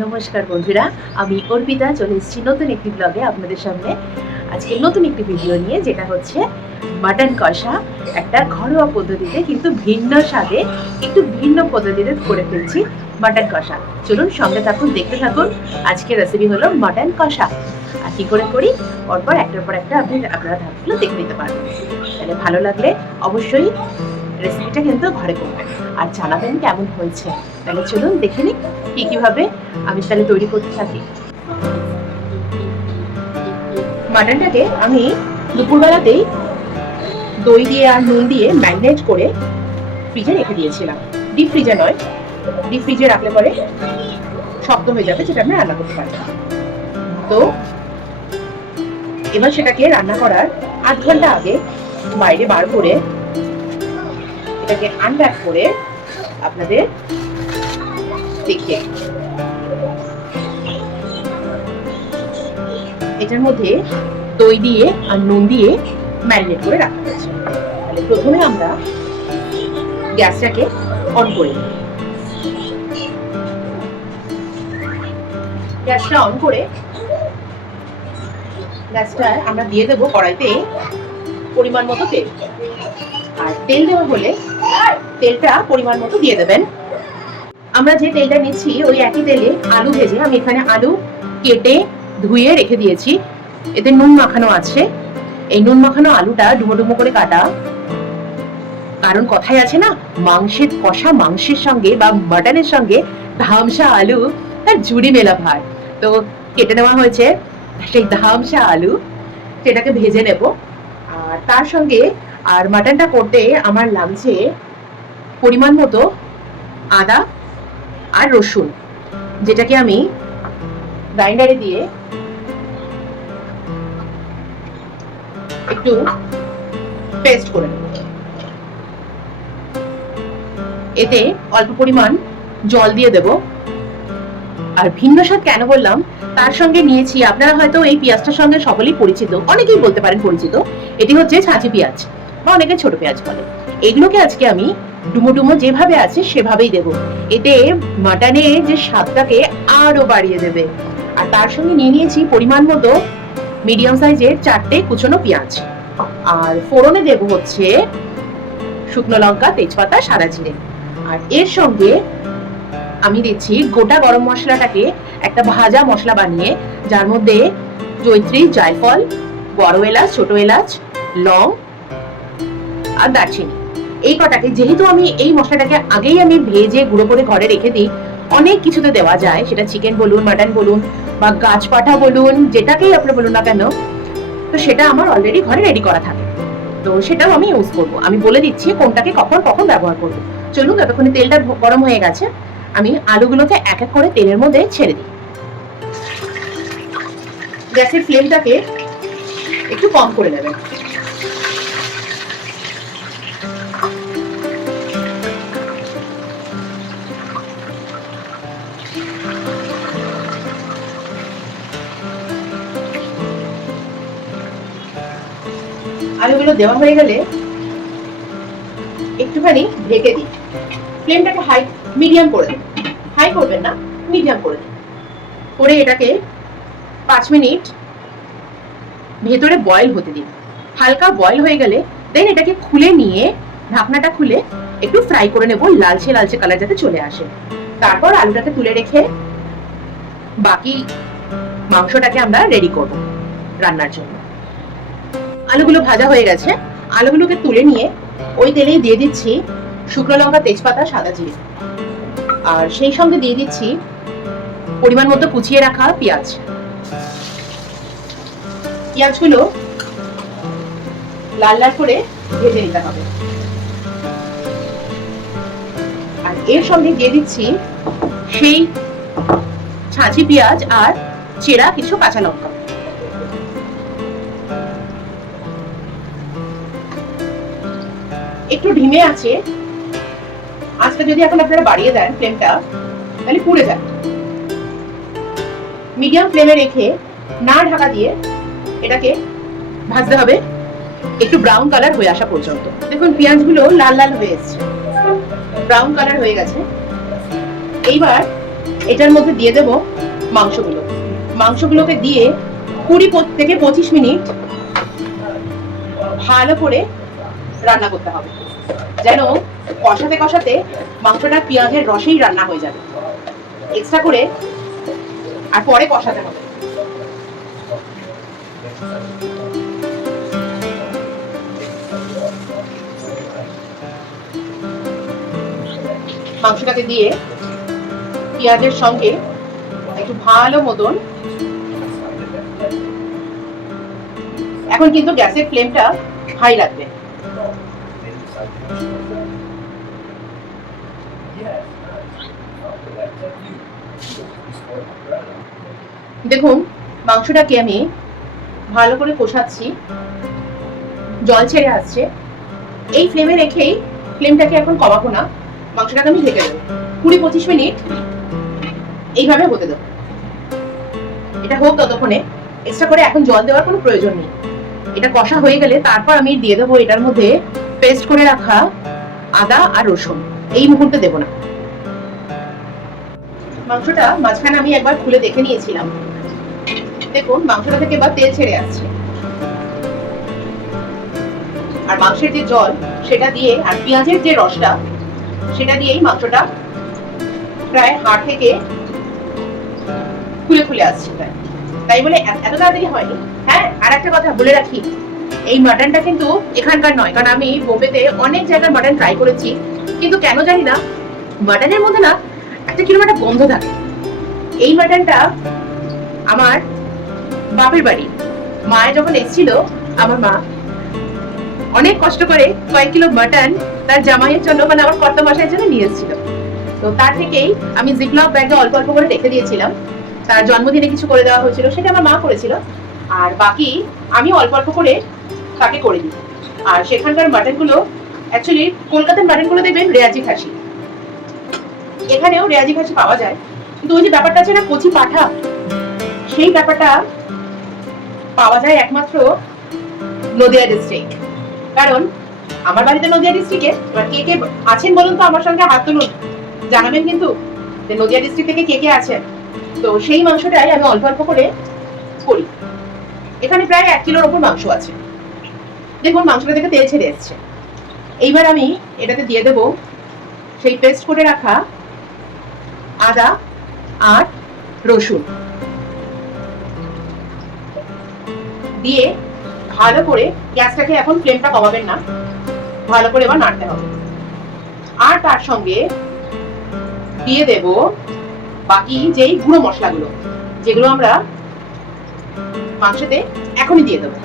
নমস্কার বন্ধুরা, আমি অর্পিতা চলে এসেছি নতুন একটি ব্লগে আপনাদের সামনে। আজকে নতুন একটি ভিডিও নিয়ে, যেটা হচ্ছে মাটন কষা। একটা ঘরোয়া পদ্ধতিতে কিন্তু ভিন্ন স্বাদে, একটু ভিন্ন পদ্ধতিতে করে ফেলছি মাটন কষা। চলুন সঙ্গে থাকুন, দেখতে থাকুন। আজকের রেসিপি হলো মাটন কষা। আর কি করে করি পরপর একটার পর একটা আপনারা ধাপগুলো দেখে নিতে পারবেন। তাহলে ভালো লাগলে অবশ্যই রেসিপিটা কিন্তু ঘরে করবেন আর জানাবেন কেমন হয়েছে। তাহলে চলুন দেখে নিই কিভাবে আমি তাহলে তৈরি করতে থাকি। মাটনটাকে আমি দুপুরবেলাতেই দই দিয়ে আর নুন দিয়ে ম্যারিনেট করে ফ্রিজে রেখে দিয়েছিলাম। ডিপ ফ্রিজে নয়, ডিপ ফ্রিজে রাখলে পরে শক্ত হয়ে যাবে, যেটা আমি রান্না করতে পারবো। তো এবার সেটাকে রান্না করার 8 ঘন্টা আগে বাইরে বার করে এটাকে আনপ্যাক করে আপনাদের দেখিয়ে, এটার মধ্যে দই দিয়ে আর নুন দিয়ে ম্যারিনেট করে রাখা হয়েছে। তাহলে প্রথমে আমরা গ্যাসটাকে অন করে নিই। গ্যাসটা অন করে গ্যাসটা আমরা দিয়ে দেবো কড়াইতে পরিমাণ মতো তেল। আর তেল দেওয়া হলে তেলটা পরিমাণ মতো দিয়ে দেবেন। আমরা যে তেলটা নিচ্ছি ওই একই তেলে আলু ভেজে, আমি এখানে আলু কেটে ধুয়ে রেখে দিয়েছি। এতে নুন মাখানো আছে। এই নুন মাখানো আলুটা ডুমো ডুমো করে কাটা, কারণ কথাই আছে না, মাংসের কষা মাংসের সঙ্গে বা মাটনের সঙ্গে ধামসা আলু তার জুড়ি মেলা ভার। তো কেটে নেওয়া হয়েছে সেই ধামসা আলু, সেটাকে ভেজে নেব। আর তার সঙ্গে আর মাটনটা করতে আমার লাগছে পরিমাণ মতো আদা আর রসুন, যেটাকে আমি গ্রাইন্ডারে দিয়ে একটু পেস্ট করে নেব। এতে অল্প পরিমাণ জল দিয়ে দেব। আর ভিন্ন স্বাদ কেন বললাম, তার সঙ্গে নিয়েছি, আপনারা হয়তো এই পেঁয়াজটার সঙ্গে সকলেই পরিচিত, অনেকেই বলতে পারেন পরিচিত, এটি হচ্ছে ছাঁচি পেঁয়াজ বা অনেকে ছোট পেঁয়াজ বলে। এগুলোকে আজকে আমি ডুমো ডুমো যেভাবে আছে সেভাবেই দেব। এতে মাটনের যে স্বাদটাকে আরো বাড়িয়ে দেবে। আর তার সঙ্গে নিয়ে নিয়েছি পরিমাণ মতো মিডিয়াম সাইজের 4টে কুচনো পেঁয়াজ। আর ফোড়নে দেব হচ্ছে শুকনো লঙ্কা, তেজপাতা, সাদা জিরে। আর এর সঙ্গে আমি দিচ্ছি গোটা গরম মশলাটাকে একটা ভাজা মশলা বানিয়ে, যার মধ্যে জয়িত্রী, জায়ফল, বড় এলাচ, ছোট এলাচ, লং আর দারচিনি। এই কটাকে, যেহেতু আমি এই মশলাটাকে আগেই আমি ভেজে গুঁড়ো করে ঘরে রেখে দিই, অনেক কিছুতে দেওয়া যায়, সেটা চিকেন বলুন, মাটন বলুন বা গাছপাঠা বলুন, যেটাকেই আপনি বলুন না কেন, তো সেটা আমার অলরেডি ঘরে রেডি করা থাকে। তো সেটাও আমি ইউজ করব। আমি বলে দিচ্ছি কোনটাকে কখন কখন ব্যবহার করব। চলুন, যতক্ষণে তেলটা গরম হয়ে গেছে আমি আলুগুলোকে এক এক করে তেলের মধ্যে ছেড়ে দিই। গ্যাসের ফ্লেমটাকে একটু কম করে নেবেন। আলুগুলো দেওয়া হয়ে গেলে একটুখানি ঢেকে দিই। ফ্লেমটাকে মিডিয়াম করে দিন, হাই করবেন না, মিডিয়াম করে দিন। করে এটাকে 5 মিনিট ভেতরে বয়েল হতে দিন। হালকা বয়েল হয়ে গেলে দেন এটাকে খুলে নিয়ে, ঢাকনাটা খুলে একটু ফ্রাই করে নেব, লালচে লালচে কালার যাতে চলে আসে। তারপর আলুটাকে তুলে রেখে বাকি মাংসটাকে আমরা রেডি করব রান্নার জন্য। আলুগুলো ভাজা হয়ে গেছে, আলুগুলোকে তুলে নিয়ে ওই তেলেই দিয়ে দিচ্ছি শুকনো লঙ্কা, তেজপাতা, সাদা জিরে। আর সেই সঙ্গে দিয়ে দিচ্ছি পরিমাণ মতো কুচিয়ে রাখা পেঁয়াজ। পেঁয়াজগুলো লাল লাল করে ভেজে নিতে হবে। আর এর সঙ্গে দিয়ে দিচ্ছি সেই ছাঁচি পেঁয়াজ আর চেরা কিছু কাঁচা লঙ্কা। একটু ধিমে আছে আজকে, যদি এখন আপনারা বাড়িয়ে দেন ফ্লেমটা তাহলে পুড়ে যাবে। মিডিয়াম ফ্লেমে রেখে না ঢাকা দিয়ে এটাকে ভাজতে হবে একটু ব্রাউন কালার হয়ে আসা পর্যন্ত। দেখুন পেঁয়াজগুলো লাল লাল হয়ে এসেছে, ব্রাউন কালার হয়ে গেছে। এইবার এটার মধ্যে দিয়ে দেব মাংসগুলোকে দিয়ে 20 থেকে 25 মিনিট ভালো করে রান্না করতে হবে, যেন কষাতে কষাতে মাংসটা পেঁয়াজের রসেই রান্না হয়ে যাবে। এক্সট্রা করে আর পরে কষাতে হবে। মাংসটাকে দিয়ে পেঁয়াজের সঙ্গে একটু ভালো মতন, এখন কিন্তু গ্যাসের ফ্লেমটা হাই রাখবে। দেখুন মাংসটাকে আমি ভালো করে কষাচ্ছি, জল ছেড়ে আসছে। এই ফ্লেমে রেখেই ফ্লেমটাকে এখন কমাবো না, মাংসটাকে আমি ঢেকে দেবো 20-25 মিনিট এইভাবে হতে দেবো। এটা হোক ততক্ষণে, এক্সট্রা করে এখন জল দেওয়ার কোনো প্রয়োজন নেই। এটা কষা হয়ে গেলে তারপর আমি দিয়ে দেবো এটার মধ্যে পেস্ট করে রাখা আদা আর রসুন। এই মুহূর্তে দেবো না। মাংসটা মাঝখানে আমি একবার খুলে দেখে নিয়েছিলাম, দেখুন মাংসটা থেকে এবার তেল ছেড়ে আসছে। আর মাংসের যে জল সেটা দিয়ে আর পেঁয়াজের যে রসটা সেটা দিয়েই মাংসটা প্রায় হাড় থেকে খুলে আসছে। তাই বলে এত তাড়াতাড়ি হয়নি। হ্যাঁ, আর একটা কথা বলে রাখি, এই মাটনটা কিন্তু এখানকার নয়, কারণ আমি বোম্বেতে অনেক জায়গায় মাটন ট্রাই করেছি, কিন্তু কেন জানি না মাটনের মধ্যে না একটা কিরকম একটা গন্ধ থাকে। এই মাটনটা আমার বাপের বাড়ি, মায়ের যখন এসেছিল আমার মা অনেক কষ্ট করে কয়েক কিলো মাটন তার জামাইয়ের জন্য, মানে আমার কর্তা মশাইয়ের জন্য নিয়ে এসেছিল। তো তার থেকেই আমি জিপলক ব্যাগে অল্প অল্প করে রেখে দিয়েছিলাম। তার জন্মদিনে কিছু করে দেওয়া হয়েছিল, সেটা আমার মা করেছিল, আর বাকি আমি অল্প অল্প করে তাকে করে দিই। আর সেখানকার মাটনগুলো অ্যাকচুয়ালি কলকাতার মাটনগুলো দেখবেন রেয়াজি খাসি, এখানেও রেয়াজি খাসি পাওয়া যায়, কিন্তু ওই যে ব্যাপারটা আছে না কচি পাঠা, সেই ব্যাপারটা পাওয়া যায় একমাত্র নদিয়া ডিস্ট্রিক্ট। কারণ আমার বাড়িতে নদিয়া ডিস্ট্রিক্টে, এবার কে কে আছেন বলুন তো আমার সঙ্গে হাত তুলুন, জানাবেন কিন্তু যে নদিয়া ডিস্ট্রিক্ট থেকে কে কে আছেন। তো সেই মাংসটাই আমি অল্প অল্প করে করি। এখানে প্রায় 1 কিলোর ওপর মাংস আছে। দেখুন মাংসটা থেকে তেল ছেড়ে এসছে। এইবার আমি এটাতে দিয়ে দেব সেই পেস্ট করে রাখা আদা আর রসুন, দিয়ে ভালো করে গ্যাসটাকে এখন ফ্লেমটা কমাবেন না, ভালো করে এবার নাড়তে হবে। আর তার সঙ্গে দিয়ে দেব বাকি যেই গুঁড়ো মশলাগুলো, যেগুলো আমরা মাংসতে এখনই দিয়ে দেবো।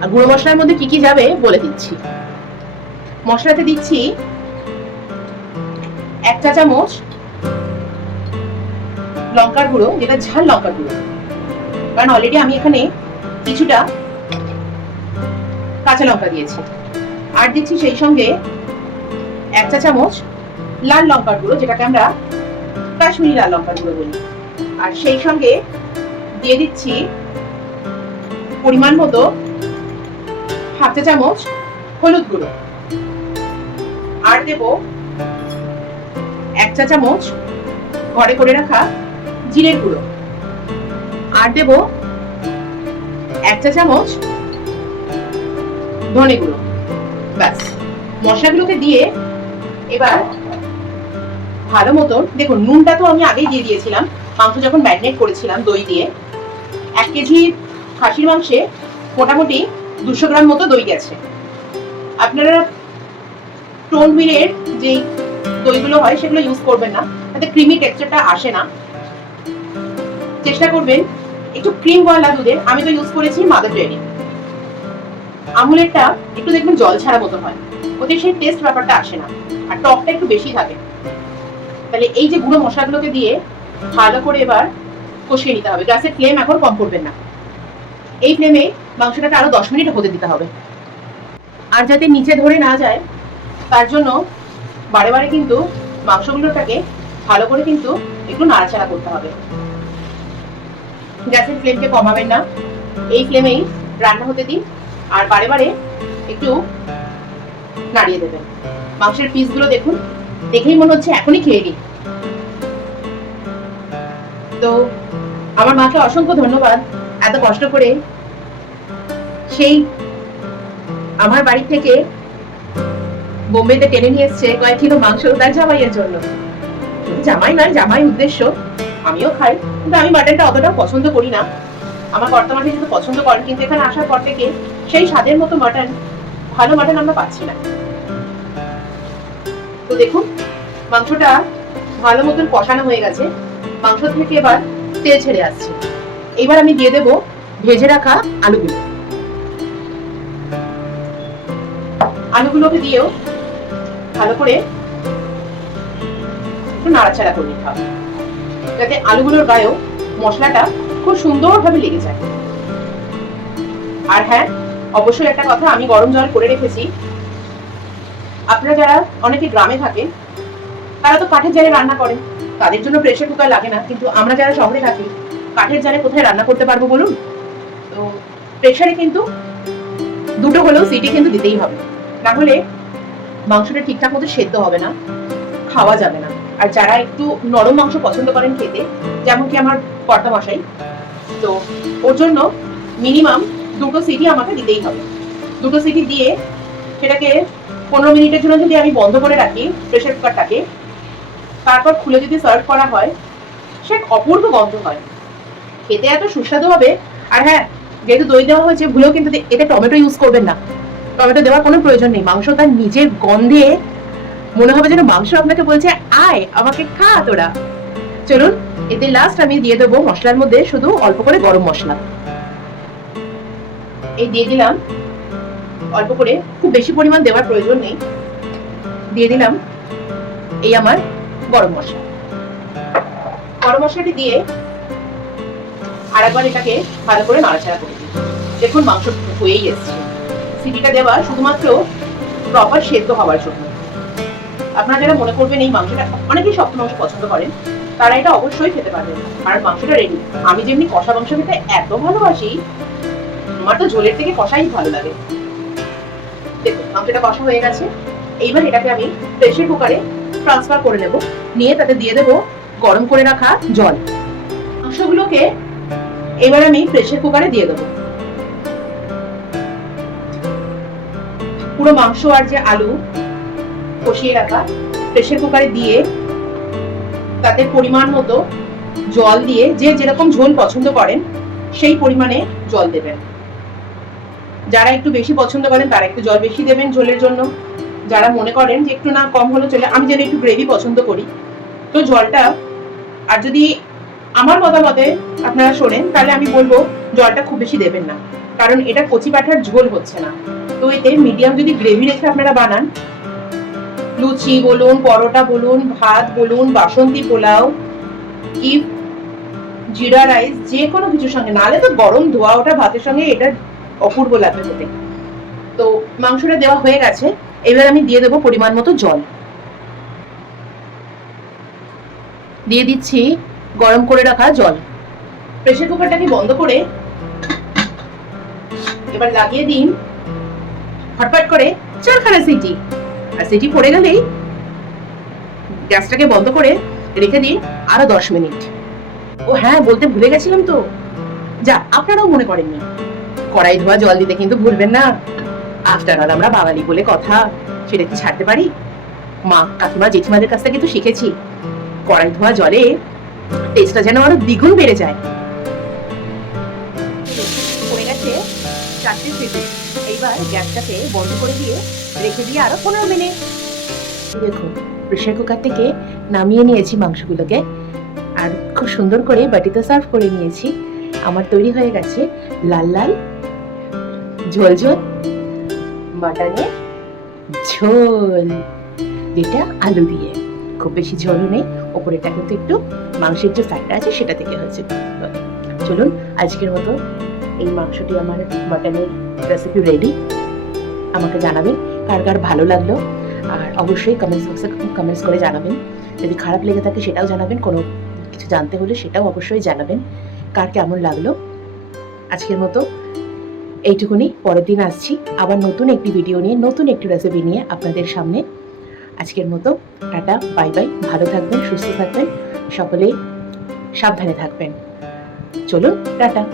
আর গুঁড়ো মশলার মধ্যে কি কি যাবে বলে দিচ্ছি। মশলাতে দিচ্ছি 1 চা চামচ লঙ্কার গুঁড়ো, যেটা ঝাল লঙ্কার গুঁড়ো, কারণ অলরেডি আমি এখানে কিছুটা কাঁচা লঙ্কা দিয়েছি। আর দিচ্ছি সেই সঙ্গে 1 চা চামচ লাল লঙ্কার গুঁড়ো, যেটাকে আমরা কাশ্মীরি লাল লঙ্কার গুঁড়ো বলি। আর সেই সঙ্গে দিয়ে দিচ্ছি পরিমাণ মতো 1/2 চা চামচ হলুদ গুঁড়ো। আর দেব 1 চা চামচ ঘরে করে রাখা জিরের গুঁড়ো। আর দেব 1 চা চামচ ধনে গুঁড়ো। ব্যাস, মশলাগুলোকে দিয়ে এবার ভালো মতন, দেখুন নুনটা তো আমি আগেই দিয়ে দিয়েছিলাম মাংস যখন ম্যারিনেট করেছিলাম দই দিয়ে। 1 কেজি খাসির মাংসে মোটামুটি 200 গ্রাম মতো দই গেছে। আপনারা টোন মিলের যে দইগুলো হয় সেগুলো ইউজ করবেন না, তাতে ক্রিমি টেক্সচারটা আসে না। চেষ্টা করবেন একটু ক্রিমওয়ালা দুধের। আমি তো ইউজ করেছি মাদার ডেয়ারি। আমুলেরটা একটু দেখবেন জল ছাড়া মতো হয়, ওতে সেই টেস্ট ব্যাপারটা আসে না, আর টকটা একটু বেশি থাকে। তাহলে এই যে গুঁড়ো মশলাগুলোকে দিয়ে ভালো করে এবার কষিয়ে নিতে হবে। গ্যাসের ফ্লেম এখন কম করবেন না, এই ফ্লেমে মাংসটাকে আরো 10 মিনিট হতে দিতে হবে। আর যাতে নিচে ধরে না যায় তার জন্য বারে বারে কিন্তু মাংসগুলোটাকে ভালো করে কিন্তু একটু নাড়াচাড়া করতে হবে। গ্যাসের ফ্লেমকে কমাবেন না, এই ফ্লেমেই রান্না হতে দিন, আর বারে বারে একটু নাড়িয়ে দেবেন। মাংসের পিসগুলো দেখুন, দেখেই মনে হচ্ছে এখনই খেয়ে নিই। তো আমার মাকে অসংখ্য ধন্যবাদ, এত কষ্ট করে সেই আমার বাড়ি থেকে বোম্বেতে টেনে নিয়ে এসছে কয়েক কিলো মাংস তার জামাইয়ের জন্য। জামাই নয়, জামাই উদ্দেশ্য, আমিও খাই, কিন্তু আমি মাটনটা অতটাও পছন্দ করি না। আমার কর্তামাকে যেহেতু পছন্দ করেন, কিন্তু এখানে আসার পর থেকে সেই স্বাদের মতো মাটন, ভালো মাটন আমরা পাচ্ছি না। তো দেখুন, মাংসটা ভালো মতন কষানো হয়ে গেছে, মাংস থেকে এবার তেল ছেড়ে আসছে। এবার আমি দিয়ে দেব ভেজে রাখা আলুগুলো। আলুগুলোকে দিয়েও ভালো করে একটু নাড়াচাড়া করে নিতে হবে, যাতে আলুগুলোর গায়েও মশলাটা খুব সুন্দরভাবে লেগে যায়। আর হ্যাঁ, অবশ্যই একটা কথা, আমি গরম জল করে রেখেছি। আপনারা যারা অনেকে গ্রামে থাকেন, তারা তো কাঠের জালে রান্না করেন, তাদের জন্য প্রেসার কুকার লাগে না। কিন্তু আমরা যারা শহরে থাকি, কাঠের জালে কোথায় রান্না করতে পারবো বলুন? তো প্রেসারে কিন্তু দুটো হলেও সিটি কিন্তু দিতেই হবে, না হলে মাংসটা ঠিকঠাক মতো সেদ্ধ হবে না, খাওয়া যাবে না। আর যারা একটু নরম মাংস পছন্দ করেন খেতে, যেমন কি আমার কর্তা মশাই, তো ওর জন্য মিনিমাম দুটো সিটি আমাকে দিতেই হবে। দুটো সিটি দিয়ে সেটাকে 15 মিনিটের জন্য যদি আমি বন্ধ করে রাখি প্রেসার কুকারটাকে, তারপর খুলে যদি সার্ভ করা হয়, সে অপূর্ব গন্ধ হয়, খেতে এত সুস্বাদু হবে। আর হ্যাঁ, যেহেতু দই দেওয়া হয়েছে, ভুলেও কিন্তু এতে টমেটো ইউজ করবেন না, টমেটো দেওয়ার কোনো প্রয়োজন নেই। মাংস তার নিজের গন্ধে মনে হবে যেন মাংস আপনাকে বলছে, আয় আমাকে খা তোরা। চলুন, এতে লাস্ট আমি দিয়ে দেবো মশলার মধ্যে শুধু অল্প করে গরম মশলা। এই দিয়ে দিলাম অল্প করে, খুব বেশি পরিমাণ দেওয়ার প্রয়োজন নেই। দিয়ে দিলাম এই আমার গরম মশলা। গরম মশলাটি দিয়ে আরেকবার এটাকে ভালো করে নাড়াচাড়া করে দিই। দেখুন, মাংস হয়েই এসছে। সিটিটা দেওয়া শুধুমাত্র প্রপার সেদ্ধ হওয়ার জন্য। আপনারা যারা মনে করবেন এই মাংসটা, অনেকেই শক্ত মাংস পছন্দ করেন, তারা এটা অবশ্যই খেতে পারবেন। আর মাংসটা রেডি। আমি যেমনি কষা মাংস খেতে এত ভালোবাসি, আমার তো ঝোলের থেকে কষাই ভালো লাগে। দেখুন, মাংসটা কষা হয়ে গেছে। এইবার এটাকে আমি প্রেসার কুকারে ট্রান্সফার করে নেব, নিয়ে তাতে দিয়ে দেবো গরম করে রাখা জল। মাংসগুলোকে এবার আমি প্রেসার কুকারে দিয়ে দেবো। পুরো মাংস আর যে আলু কষিয়ে রাখা প্রেসার কুকারে দিয়ে তাতে পরিমাণ মতো জল দিয়ে, যে যেরকম ঝোল পছন্দ করেন সেই পরিমাণে জল দেবেন। যারা একটু বেশি পছন্দ করেন তারা একটু জল বেশি দেবেন ঝোলের জন্য। যারা মনে করেন যে একটু না কম হলে চলে, আমি যেন একটু গ্রেভি পছন্দ করি, তো জলটা, আর যদি আমার মতামতে আপনারা শোনেন, তাহলে আমি বলবো জলটা খুব বেশি দেবেন না, কারণ এটা কচি পাঠার ঝোল হচ্ছে না। তো এতে মিডিয়াম যদি গ্রেভি রেখে আপনারা বানান, লুচি বলুন, পরোটা বলুন, ভাত বলুন, বাসন্তী পোলাও, কি জিরা রাইস, যে কোনো কিছুর সঙ্গে, নাহলে তো গরম ধোয়া ওঠা ভাতের সঙ্গে এটা অপূর্ব লাগবে খেতে। তো মাংসটা দেওয়া হয়ে গেছে, এবার আমি দিয়ে দেবো পরিমাণ মতো জল। দিয়ে দিচ্ছি গরম করে রাখা জল। প্রেসার কুকারটাকে বন্ধ করে এবার লাগিয়ে দিন ফটফট করে 4খানা সিটি। আর সিটি পড়ে গেলেই গ্যাসটাকে বন্ধ করে রেখে দিন আরো 10 মিনিট। ও হ্যাঁ, বলতে ভুলে গেছিলাম তো, যা আপনারাও মনে করেননি, কড়াই ধোয়া জল দিতে কিন্তু ভুলবেন না। আফটার অল আমরা বাঙালি বলে কথা, সেটা কি ছাড়তে পারি? মা, কাকিমা, জেঠিমাদের কাছ থেকে তো শিখেছি, কড়াই ধোয়া জলে টেস্টটা যেন আরো দ্বিগুণ বেড়ে যায়। পড়ে গেছে 4টে সিটি। এইবার গ্যাসটাকে বন্ধ করে দিয়ে রেখে দিয়ে আরো 15 মিনিট। দেখুন, প্রেসার কুকার থেকে নামিয়ে নিয়েছি মাংসগুলোকে, আর খুব সুন্দর করে বাটিতে সার্ভ করে নিয়েছি। আমার তৈরি হয়ে গেছে লাল লাল ঝোল ঝোল মাটনের ঝোল, যেটা আলু দিয়ে, খুব বেশি ঝোলও নেই, ওপরেটা কিন্তু একটু মাংসের যে ফ্যাটটা আছে সেটা থেকে হয়েছে। চলুন, আজকের মতো এই মাংসটি, আমার মাটনের রেসিপি রেডি। আমাকে জানাবেন কার কার ভালো লাগলো, আর অবশ্যই কমেন্টস বক্সে কমেন্টস করে জানাবেন। যদি খারাপ লেগে থাকে সেটাও জানাবেন, কোনো কিছু জানতে হলে সেটাও অবশ্যই জানাবেন, কার কেমন লাগলো। আজকের মতো এইটুকুনি, পরের দিন আসছি আবার নতুন একটি ভিডিও নিয়ে, নতুন একটি রেসিপি নিয়ে আপনাদের সামনে। আজকের মতো টাটা, বাই বাই, ভালো থাকবেন, সুস্থ থাকবেন সকলেই। সাবধানে থাকবেন। চলুন, টাটা।